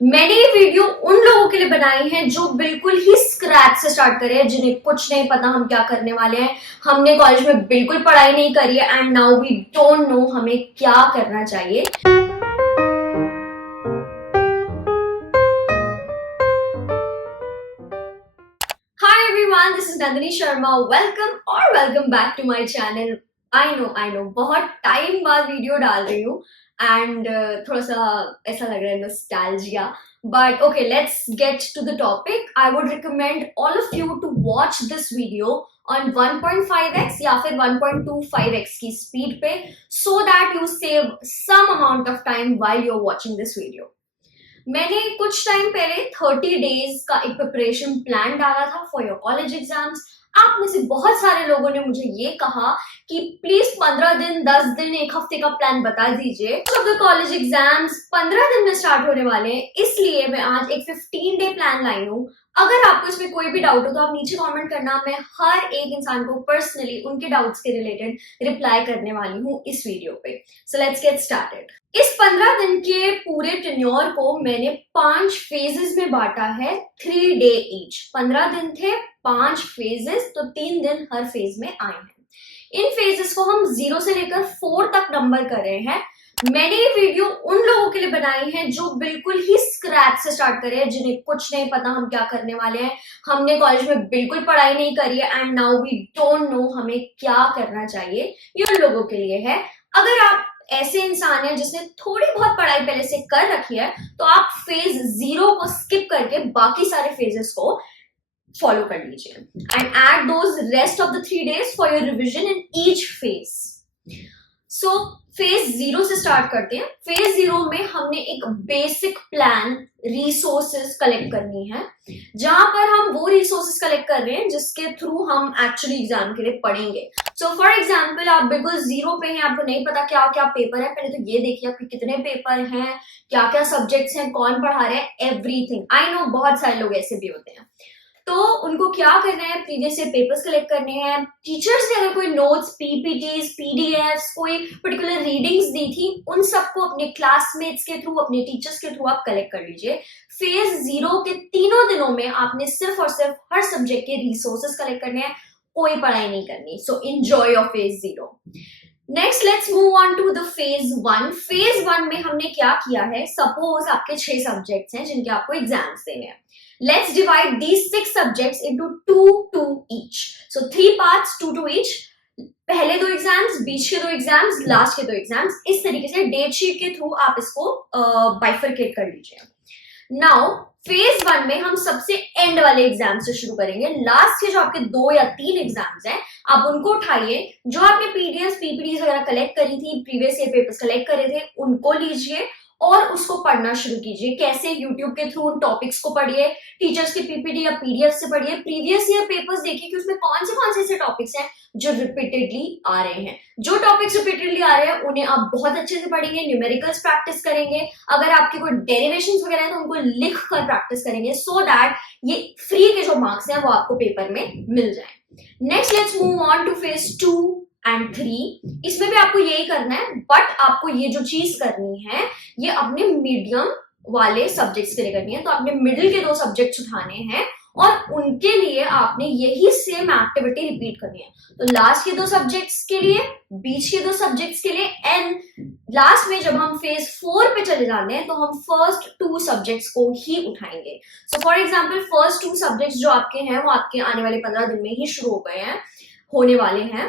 मैंने ये वीडियो उन लोगों के लिए बनाई है जो बिल्कुल ही स्क्रैच से स्टार्ट करे हैं, जिन्हें कुछ नहीं पता हम क्या करने वाले हैं। हमने कॉलेज में बिल्कुल पढ़ाई नहीं करी है and now we don't know हमें क्या करना चाहिए। Hi everyone, this is Nandini Sharma. Welcome back to my channel. I know बहुत टाइम बाद वीडियो डाल रही हूँ एंड थोड़ा सा ऐसा लग रहा है nostalgia, but okay, let's get to the topic. I would recommend all of you to watch this video on 1.5x या फिर 1.25x की स्पीड पे, so that you save some amount of time while you are watching this video. मैंने कुछ time पहले 30 days का एक preparation plan डाला था फॉर योर कॉलेज एग्जाम्स। आप में से बहुत सारे लोगों ने मुझे ये कहा कि प्लीज 15 दिन, 10 दिन, एक हफ्ते का प्लान बता दीजिए। जब कॉलेज एग्जाम्स 15 दिन में स्टार्ट होने वाले हैं, इसलिए मैं आज एक 15 डे प्लान लाई हूँ। अगर आपको इसमें कोई भी डाउट हो तो आप नीचे कमेंट करना। मैं हर एक इंसान को पर्सनली उनके डाउट्स के रिलेटेड रिप्लाई करने वाली हूँ इस वीडियो पे। So let's get started. इस 15 दिन के पूरे टेन्योर को मैंने 5 फेजेस में बांटा है, 3 डे ईच। 15 दिन थे, 5 फेजेस, तो 3 दिन हर फेज में आए हैं। इन फेजेस को हम 0 से लेकर 4 तक नंबर कर रहे हैं। मैंने ये वीडियो उन लोगों के लिए बनाई है जो बिल्कुल ही स्क्रैच से स्टार्ट करे हैं, जिन्हें कुछ नहीं पता हम क्या करने वाले हैं। हमने कॉलेज में बिल्कुल पढ़ाई नहीं करी है and now we don't know हमें क्या करना चाहिए। ये उन लोगों के लिए है। अगर आप ऐसे इंसान है जिसने थोड़ी बहुत पढ़ाई पहले से कर रखी है, तो आप फेज 0 को स्किप करके बाकी सारे फेजेस को फॉलो कर लीजिए and add those rest of the 3 days for your revision in each phase. So phase 0 से स्टार्ट करते हैं। फेज 0 में हमने एक बेसिक प्लान, रिसोर्सेज कलेक्ट करनी है, जहां पर हम वो रिसोर्सेज कलेक्ट कर रहे हैं जिसके थ्रू हम एक्चुअली एग्जाम के लिए पढ़ेंगे। सो फॉर एग्जाम्पल, आप बिल्कुल 0 पे हैं, आपको नहीं पता क्या क्या पेपर है। पहले तो ये देखिए आपके कितने पेपर हैं, क्या क्या सब्जेक्ट्स हैं, कौन पढ़ा रहे हैं, एवरीथिंग। आई नो बहुत सारे लोग ऐसे भी होते हैं। तो उनको क्या करना है, प्रीवियस ईयर पेपर्स कलेक्ट करने हैं। टीचर्स ने अगर कोई नोट्स, पीपीटीज, पीडीएफ्स, कोई पर्टिकुलर रीडिंग्स दी थी, उन सबको अपने क्लासमेट्स के थ्रू, अपने टीचर्स के थ्रू आप कलेक्ट कर लीजिए। फेज 0 के तीनों दिनों में आपने सिर्फ और सिर्फ हर सब्जेक्ट के रिसोर्सेज कलेक्ट करने हैं, कोई पढ़ाई नहीं करनी। So enjoy your phase 0। Next let's move on to the phase 1। Phase 1 में हमने क्या किया है, सपोज आपके 6 सब्जेक्ट्स हैं जिनके आपको एग्जाम्स देने हैं। Let's divide these 6 subjects into 2 each. So 3 parts, 2 each. पहले 2 एग्जाम्स, बीच के 2 एग्जाम्स, लास्ट के 2 एग्जाम्स। इस तरीके से डेट शीट के थ्रू आप इसको बाइफरकेट कर लीजिए। नाउ फेज 1 में हम सबसे एंड वाले एग्जाम से शुरू करेंगे। लास्ट के जो आपके 2 या 3 एग्जाम्स हैं, आप उनको उठाइए। जो आपने पीडीएफ, पीपीटीज वगैरह कलेक्ट करी थी, प्रीवियस ईयर पेपर्स कलेक्ट करे थे, उनको लीजिए और उसको पढ़ना शुरू कीजिए। कैसे? यूट्यूब के थ्रू उन टॉपिक्स को पढ़िए, टीचर्स के पीपीटी या पीडीएफ से पढ़िए, प्रीवियस ईयर पेपर्स देखिए कि उसमें कौन से ऐसे टॉपिक्स हैं जो रिपीटेडली आ रहे हैं। जो टॉपिक्स रिपीटेडली आ रहे हैं उन्हें आप बहुत अच्छे से पढ़ेंगे, न्यूमेरिकल्स प्रैक्टिस करेंगे। अगर आपके कोई डेरिवेशंस वगैरह है तो उनको लिख कर प्रैक्टिस करेंगे, सो दैट ये फ्री के जो मार्क्स हैं वो आपको पेपर में मिल जाए। Next let's move on two phase 2 and 3। इसमें भी आपको यही करना है, बट आपको ये जो चीज करनी है ये अपने मीडियम वाले सब्जेक्ट्स के लिए करनी है। तो आपने मिडिल के 2 सब्जेक्ट्स उठाने हैं और उनके लिए आपने यही सेम एक्टिविटी रिपीट करनी है। तो लास्ट के 2 सब्जेक्ट्स के लिए, बीच के 2 सब्जेक्ट्स के लिए, एंड लास्ट में जब हम फेज 4 पे चले जाते हैं तो हम फर्स्ट 2 सब्जेक्ट्स को ही उठाएंगे। So for example, first 2 subjects जो आपके हैं वो आपके आने वाले 15 दिन में ही शुरू हो गए हैं, होने वाले हैं।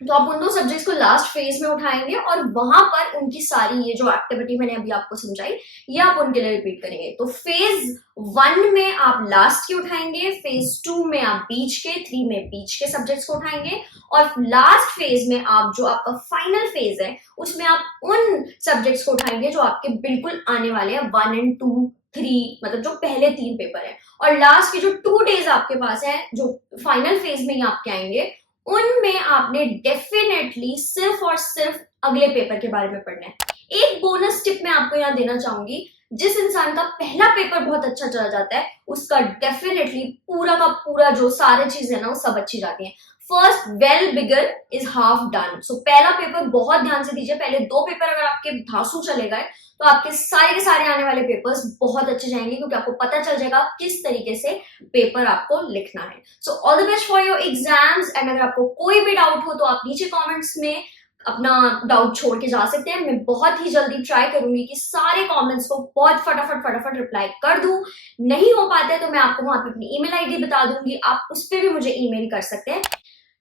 तो आप उन 2 सब्जेक्ट्स को लास्ट फेज में उठाएंगे और वहां पर उनकी सारी ये जो एक्टिविटी मैंने अभी आपको समझाई, ये आप उनके लिए रिपीट करेंगे। तो फेज 1 में आप लास्ट के उठाएंगे, फेज 2 में आप बीच के, 3 में बीच के सब्जेक्ट्स को उठाएंगे, और लास्ट फेज में आप जो आपका फाइनल फेज है उसमें आप उन सब्जेक्ट्स को उठाएंगे जो आपके बिल्कुल आने वाले हैं, 1 and 2, 3, मतलब जो पहले 3 पेपर है। और लास्ट के जो 2 डेज आपके पास है, जो फाइनल फेज में ही आपके आएंगे, उनमें आपने डेफिनेटली सिर्फ और सिर्फ अगले पेपर के बारे में पढ़ना है। एक बोनस टिप मैं आपको यहाँ देना चाहूंगी, जिस इंसान का पहला पेपर बहुत अच्छा चला जाता है उसका डेफिनेटली पूरा का पूरा जो सारी चीजें ना वो सब अच्छी जाती हैं। First well begun is half done. So पहला पेपर बहुत ध्यान से दीजिए, पहले 2 पेपर अगर आपके धांसू चले गए तो आपके सारे के सारे आने वाले पेपर्स बहुत अच्छे जाएंगे, क्योंकि आपको पता चल जाएगा किस तरीके से पेपर आपको लिखना है। So all the best for your exams, and अगर आपको कोई भी डाउट हो तो आप नीचे कमेंट्स में अपना डाउट छोड़ के जा सकते हैं। मैं बहुत ही जल्दी ट्राई करूंगी कि सारे कमेंट्स को बहुत फटाफट रिप्लाई कर दूं। नहीं हो पाता है तो मैं आपको वहां पे अपनी ईमेल आईडी बता दूंगी, आप उस पर भी मुझे ईमेल कर सकते हैं।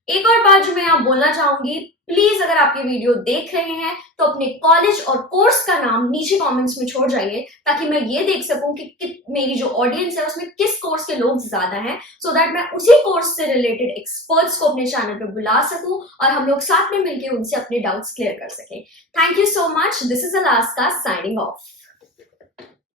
एक और बात जो मैं यहाँ बोलना चाहूंगी, प्लीज अगर आप ये वीडियो देख रहे हैं तो अपने कॉलेज और कोर्स का नाम नीचे कमेंट्स में छोड़ जाइए, ताकि मैं ये देख सकूं कि मेरी जो ऑडियंस है उसमें किस कोर्स के लोग ज्यादा हैं, सो दैट मैं उसी कोर्स से रिलेटेड एक्सपर्ट्स को अपने चैनल पे बुला सकूं और हम लोग साथ में मिलकर उनसे अपने डाउट्स क्लियर कर सकें। Thank you so much. This is Alaska signing off.